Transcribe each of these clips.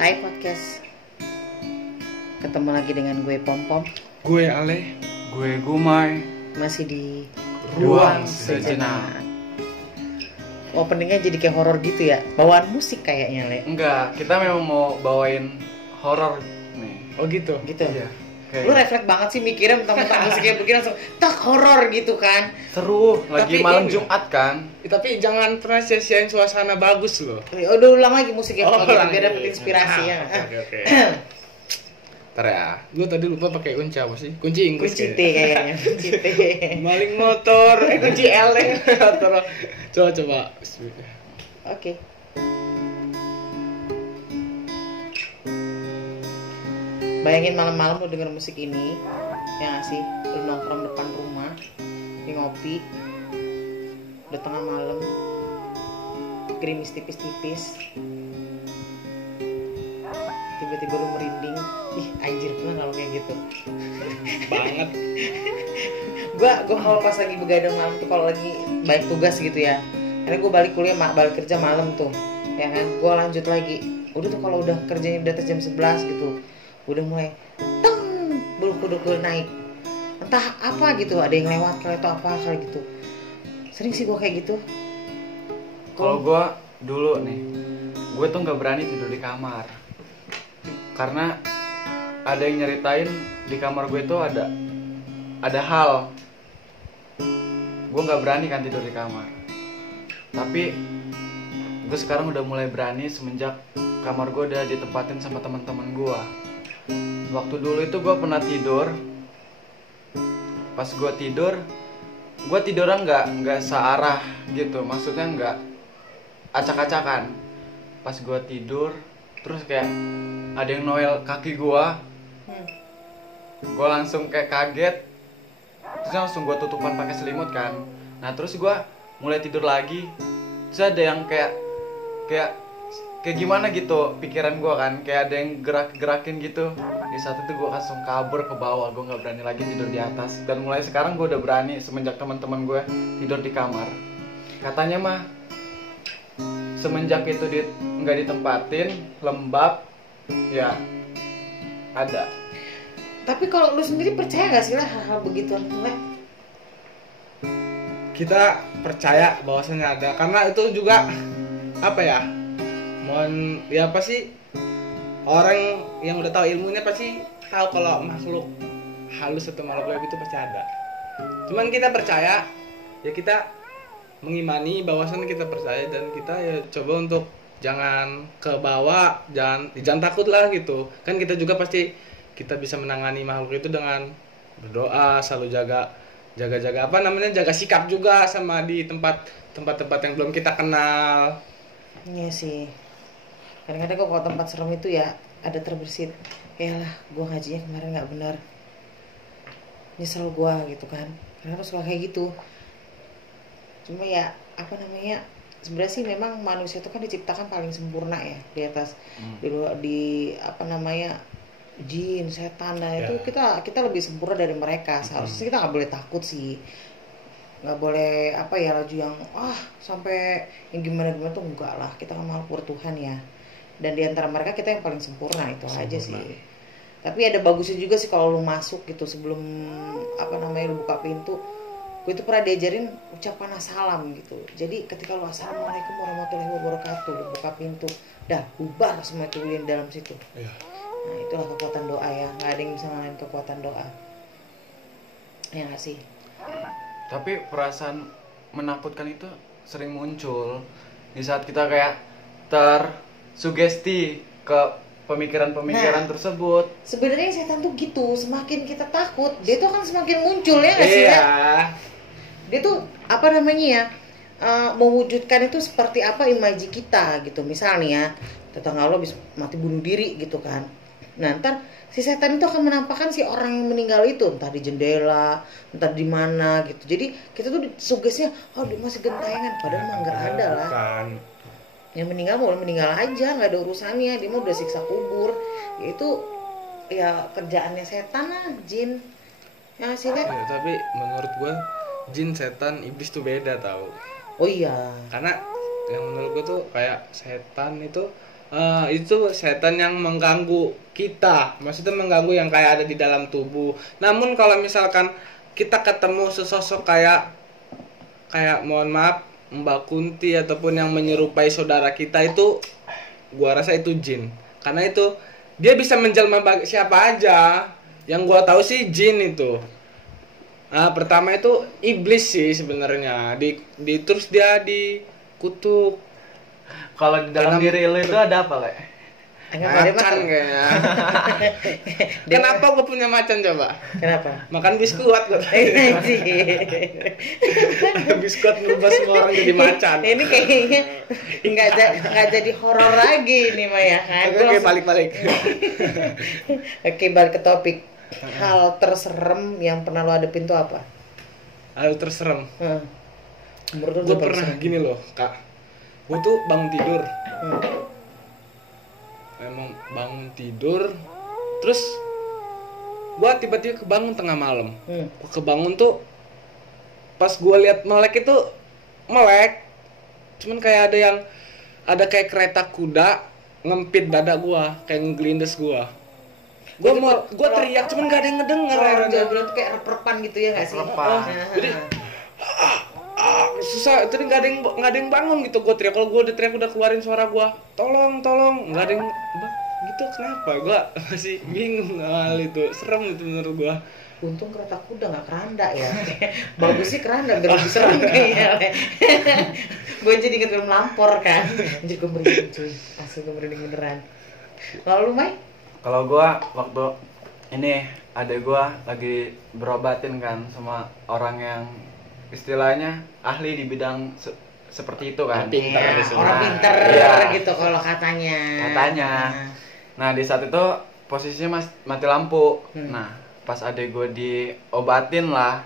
Hai podcast, ketemu lagi dengan gue Pom-Pom. Gue Ale. Gue Gumai. Masih di Ruang Sejenak. Openingnya jadi kayak horor gitu ya, bawaan musik kayaknya Le. Enggak, kita memang mau bawain horor nih. Oh gitu. Gitu. Iya. Kayak Lu refleks banget sih mikirin tentang musiknya begini langsung tak horor gitu kan. seru, lagi Tapi malam ini- Jumat kan. Tapi jangan pernah sia-siain suasana bagus loh. Udah ulang lagi musiknya kalau gitu, ulang biar lagi. dapet inspirasi ya. Oke. Ntar ya. Gue tadi lupa pakai kunci apa sih? Kunci Inggris. Kunci T kayaknya, kunci T. Maling motor. Kunci L ya. Coba. Oke. Bayangin malam-malam lu denger musik ini, ya nggak sih? Lu nongkrong depan rumah, di ngopi, udah tengah malam, gerimis tipis-tipis, tiba-tiba lu merinding, ih anjir pernah kalau kayak gitu. Banget. Gua kalau pas lagi begadang malam tuh, kalau lagi banyak tugas gitu ya, karena gue balik kuliah, balik kerja malam tuh, ya kan? Gue lanjut lagi, udah tuh kalau udah kerjanya di atas jam 11 gitu, udah mulai teng bulu kuduk gue naik, entah apa gitu, ada yang lewat kali atau apa kali gitu. Sering sih gue kayak gitu. Kalau gue dulu nih, gue tuh nggak berani tidur di kamar karena ada yang nyeritain di kamar gue tuh ada hal. Gue nggak berani kan tidur di kamar. Tapi gue sekarang udah mulai berani semenjak kamar gue udah ditempatin sama teman-teman gue. Waktu dulu itu gue pernah tidur. Pas gue tidurnya nggak searah gitu, maksudnya nggak acak-acakan. Pas gue tidur, terus kayak ada yang noel kaki gue langsung kayak kaget, terus langsung gue tutupan pakai selimut kan. Nah terus gue mulai tidur lagi, terus ada yang kayak gimana gitu pikiran gue kan, kayak ada yang gerakin gitu. Di saat itu gue langsung kabur ke bawah, gue nggak berani lagi tidur di atas. Dan mulai sekarang gue udah berani semenjak teman-teman gue tidur di kamar. Katanya mah semenjak itu nggak ditempatin, lembab, ya ada. Tapi kalau lu sendiri percaya gak sih lah hal-hal begituan tuh Le? Kita percaya bahwasannya ada, karena itu juga apa ya? Ya pasti orang yang udah tahu ilmunya pasti tahu kalau makhluk halus atau makhluk gaib itu pasti ada. Cuman kita percaya, ya kita mengimani bahwasannya kita percaya, dan kita ya coba untuk jangan ke bawah, jangan takut lah gitu. Kan kita juga pasti kita bisa menangani makhluk itu dengan berdoa, selalu jaga apa namanya, jaga sikap juga sama di tempat-tempat yang belum kita kenal. Iya sih. Kadang-kadang kalau tempat serem itu ya ada terbersit. Yalah, gue ngajinya kemarin nggak benar. Nyesel gue gitu kan. Karena harus kayak gitu. Cuma ya apa namanya? Sebenarnya sih memang manusia itu kan diciptakan paling sempurna ya di atas di apa namanya, jin, setan. Nah itu kita lebih sempurna dari mereka. Seharusnya kita nggak boleh takut sih. Nggak boleh apa ya, laju yang sampai yang gimana tuh enggak lah. Kita kan makhluk Tuhan ya. Dan di antara mereka kita yang paling sempurna, itu aja sih. Tapi ada bagusnya juga sih kalau lu masuk gitu sebelum apa namanya lu buka pintu. Gue itu pernah diajarin ucapan salam gitu. Jadi ketika lu assalamualaikum warahmatullahi wabarakatuh, lu buka pintu, dah bubar semua itu di dalam situ. Iya. Nah itulah kekuatan doa ya. Nggak ada yang bisa ngalahin kekuatan doa. Ya nggak sih. Tapi perasaan menakutkan itu sering muncul di saat kita kayak tersugesti ke pemikiran-pemikiran tersebut. Sebenarnya setan tuh gitu, semakin kita takut, dia tuh akan semakin muncul ya nggak sih? Iya. Ya? Dia tuh apa namanya ya, mewujudkan itu seperti apa imaji kita gitu. Misalnya ya, tetangga lo habis mati bunuh diri gitu kan. Nah ntar si setan itu akan menampakkan si orang yang meninggal itu entah di jendela, entah di mana gitu. Jadi kita tuh sugestinya, dia masih gentayangan, padahal mah nggak ada lah. Bukan. Yang meninggal mau meninggal aja, nggak ada urusannya, dia mah udah siksa kubur. Itu ya kerjaannya setan lah, jin. Ya sih kan? Ya, tapi menurut gua jin, setan, iblis tuh beda tau. Oh iya. Karena yang menurut gue tuh kayak setan itu itu setan yang mengganggu kita, maksudnya mengganggu yang kayak ada di dalam tubuh. Namun kalau misalkan kita ketemu sesosok kayak mohon maaf Mbak Kunti ataupun yang menyerupai saudara kita, itu gua rasa itu jin. Karena itu dia bisa menjelma siapa aja. Yang gua tahu sih jin itu. Pertama itu iblis sih sebenarnya. Terus dia dikutuk. Kalau di dalam diri lu itu ada apa, Le? Macan kayaknya. Kenapa gue punya macan coba? Kenapa? Makan biskuit gue. Biskuit ngerubah semua orang jadi macan. Ini kayaknya nggak jadi horor lagi nih Maya kan. Oke, balik. Oke, balik ke topik. Hal terserem yang pernah lo hadepin tuh apa? Hal terserem. Menurut Gue pernah gini loh, Kak. Gue tuh bangun tidur. Emang bangun tidur, terus gue tiba-tiba kebangun tengah malam. Kebangun tuh pas gue lihat melek itu melek, cuman kayak ada kayak kereta kuda ngempit dada gue, kayak ngegelindes gue. Gue teriak, cuman gak ada yang ngedenger. Kalau jalan bilang tuh kayak rep-repan gitu ya nggak sih? Jadi susah, itu nggak ada yang bangun gitu. Gue teriak, kalau gue udah teriak udah keluarin suara gue, tolong, nggak ada yang gitu. Kenapa? Gue masih bingung hal itu, serem itu menurut gue. Untung kereta kuda nggak keranda ya. Bagus sih keranda, biar lebih serem kayaknya. Gue jadi inget film Lampor kan. Anjir gue merinding cuy, asli gue merinding beneran. Lalu Mai? Kalau gue waktu ini adek gue lagi berobatin kan sama orang yang istilahnya ahli di bidang seperti itu kan. Ya, orang pinter gitu kalau katanya. Nah di saat itu posisinya mati lampu. Nah pas adek gue diobatin lah,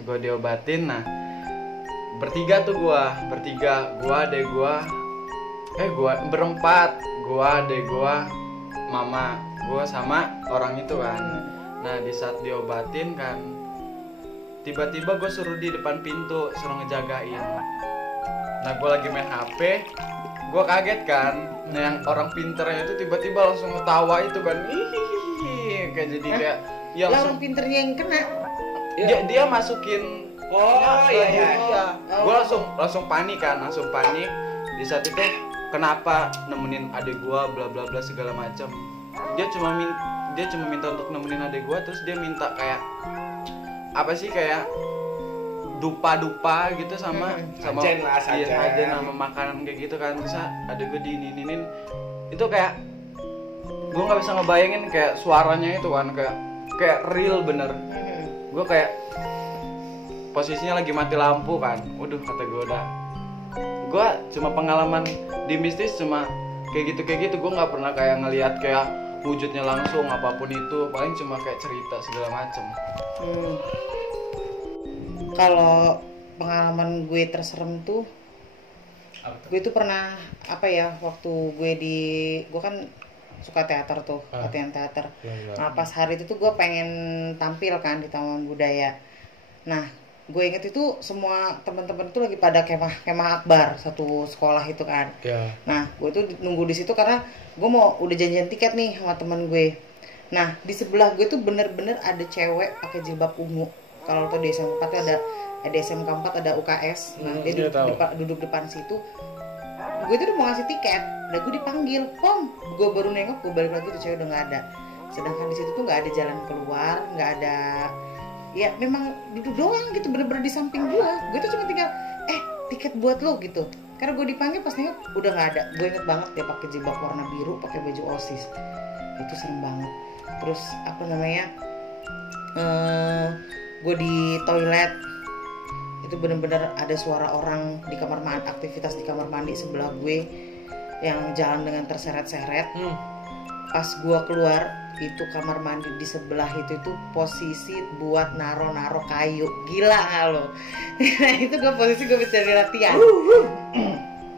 gue diobatin. Nah bertiga tuh gue adek gue, gue berempat, gue adek gue, mama gue sama orang itu kan. Nah di saat diobatin kan, tiba-tiba gue suruh di depan pintu, suruh ngejagain. Nah gue lagi main HP, gue kaget kan. Nah yang orang pinternya itu tiba-tiba langsung ketawa itu kan, hihihi, kayak jadi kayak ya langsung, orang pinternya yang kena. Dia masukin. Iya. Gue langsung panik kan, Di saat itu kenapa nemenin adik gue bla bla bla segala macam. Dia cuma minta untuk nemenin adik gue, terus dia minta kayak apa sih, kayak dupa gitu sama sajen sama makanan kayak gitu kan. Terus ada gue diinin itu kayak gue nggak bisa ngebayangin kayak suaranya itu kan kayak real bener. Gue kayak posisinya lagi mati lampu kan, kata gue cuma pengalaman di mistis cuma kayak gitu. Gue nggak pernah kayak ngelihat kayak wujudnya langsung apapun itu, paling cuma kayak cerita segala macem. Kalau pengalaman gue terserem tuh, gue tuh pernah waktu gue kan suka teater tuh, latihan teater. Nah pas hari itu tuh gue pengen tampil kan di Taman Budaya. Nah gue inget itu semua teman-teman tuh lagi pada kemah akbar satu sekolah itu kan. Nah gue tuh nunggu di situ karena gue udah janjian tiket nih sama teman gue. Nah di sebelah gue tuh bener-bener ada cewek pakai jilbab ungu. Kalau tuh di SMK tuh ada SMK 4 ada UKS. Nah dia duduk depan situ. Gue tuh udah mau ngasih tiket, udah gue dipanggil, Pom. Gue baru nengok, gue balik lagi tuh cewek udah nggak ada. Sedangkan di situ tuh nggak ada jalan keluar, nggak ada, ya memang duduk doang gitu, bener-bener di samping gue. Gue tuh cuma tinggal, tiket buat lo gitu. Karena gue dipanggil pas nengok udah nggak ada. Gue inget banget dia pakai jilbab warna biru, pakai baju OSIS. Itu serem banget. Terus gue di toilet itu bener-bener ada suara orang di kamar mandi, aktivitas di kamar mandi sebelah gue yang jalan dengan terseret-seret. Pas gue keluar itu kamar mandi di sebelah itu posisi buat naro kayu. Gila gak lo? Nah itu posisi gue bisa latihan.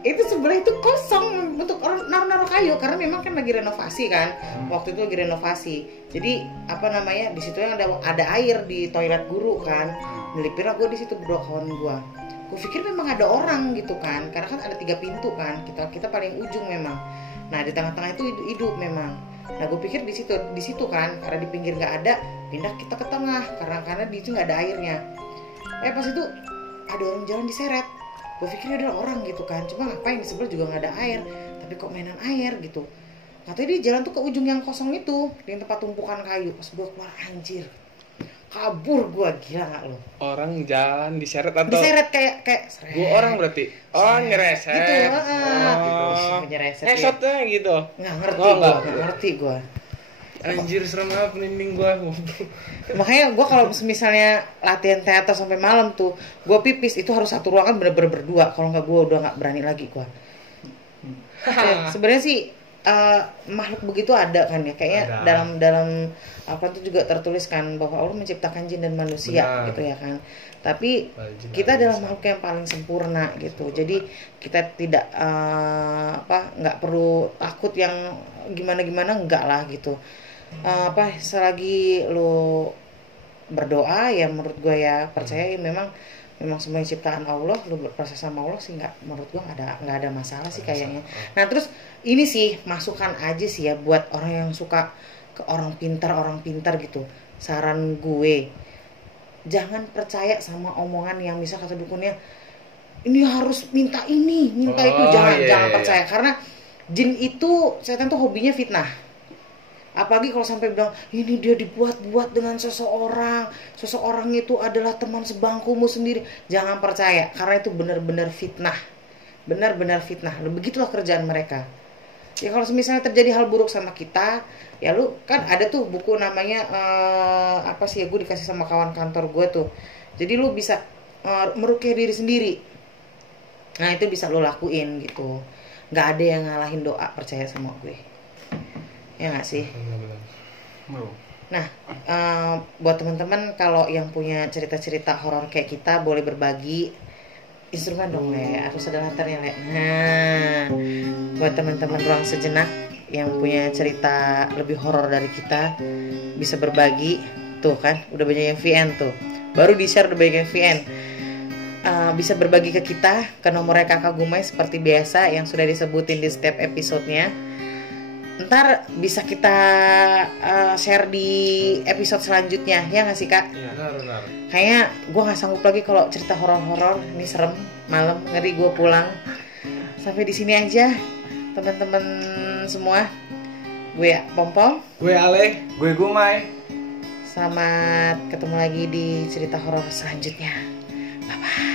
Itu sebelah itu kosong untuk orang naro kayu karena memang kan lagi renovasi kan. Waktu itu lagi renovasi. Jadi di situ yang ada air di toilet guru kan. Nelipirlah gue di situ berdua kawan gue. gue pikir memang ada orang gitu kan, karena kan ada 3 pintu kan, kita paling ujung memang. Nah di tengah-tengah itu hidup memang. Nah gue pikir di situ kan, karena di pinggir nggak ada, pindah kita ke tengah karena di situ nggak ada airnya. Pas itu ada orang jalan diseret. Gue pikir adalah orang gitu kan, cuma ngapain di sebelah juga nggak ada air, tapi kok mainan air gitu. Katanya dia jalan tuh ke ujung yang kosong itu, di tempat tumpukan kayu. Pas gue keluar, anjir, kabur gue, gila nggak lo? Orang jalan diseret atau? Diseret kayak seret. Gue orang berarti? Oh nyereset. Gitu, Oh. nyereset. Shotnya gitu? Nggak ngerti Oh, gue, nggak. nggak ngerti gue. Anjir serem banget, merinding gue. Makanya gue kalau misalnya latihan teater sampai malam tuh, gue pipis itu harus satu ruangan bener-bener berdua. Kalau nggak gue udah nggak berani lagi gue. Ya, sebenarnya sih makhluk begitu ada kan ya, kayaknya Ada. dalam Al-Quran itu juga tertulis kan bahwa Allah menciptakan jin dan manusia. Benar. Gitu ya kan. Tapi Jin kita dan adalah manusia. makhluk yang paling sempurna gitu. Jadi kita tidak nggak perlu takut yang gimana-gimana, enggak lah gitu. Selagi lo berdoa ya menurut gue ya percaya ya memang semuanya ciptaan Allah, lo berproses sama Allah sih menurut gue nggak ada masalah sih kayaknya. Nah terus ini sih masukan aja sih ya buat orang yang suka ke orang pintar gitu. Saran gue, jangan percaya sama omongan yang misal kata dukunnya ini harus minta ini, minta itu, jangan percaya karena jin itu, setan tuh hobinya fitnah. Apalagi kalau sampai bilang ini dia dibuat-buat dengan seseorang itu adalah teman sebangkumu sendiri, jangan percaya karena itu benar-benar fitnah. Begitulah kerjaan mereka. Ya kalau misalnya terjadi hal buruk sama kita, ya lu kan ada tuh buku namanya gue dikasih sama kawan kantor gue tuh. Jadi lu bisa meruqyah diri sendiri. Nah itu bisa lu lakuin gitu. Nggak ada yang ngalahin doa, percaya sama gue. Ya nggak sih? Nah, buat teman-teman kalau yang punya cerita-cerita horor kayak kita boleh berbagi instrumen dong Le, harus ada latarnya Le. Nah, buat teman-teman ruang sejenak yang punya cerita lebih horor dari kita bisa berbagi. Tuh kan, udah banyak yang VN tuh. Baru di-share udah banyak yang VN. Bisa berbagi ke kita ke nomornya Kakak Gumai seperti biasa yang sudah disebutin di setiap episodenya. Ntar bisa kita share di episode selanjutnya, ya nggak sih Kak? Iya, benar. Kayaknya gue nggak sanggup lagi kalau cerita horor-horor, ini serem, malam ngeri gue pulang. Sampai di sini aja, teman-teman semua. Gue Pompom, Gue Ale. Gue Gumai. selamat ketemu lagi di cerita horor selanjutnya. Bye bye.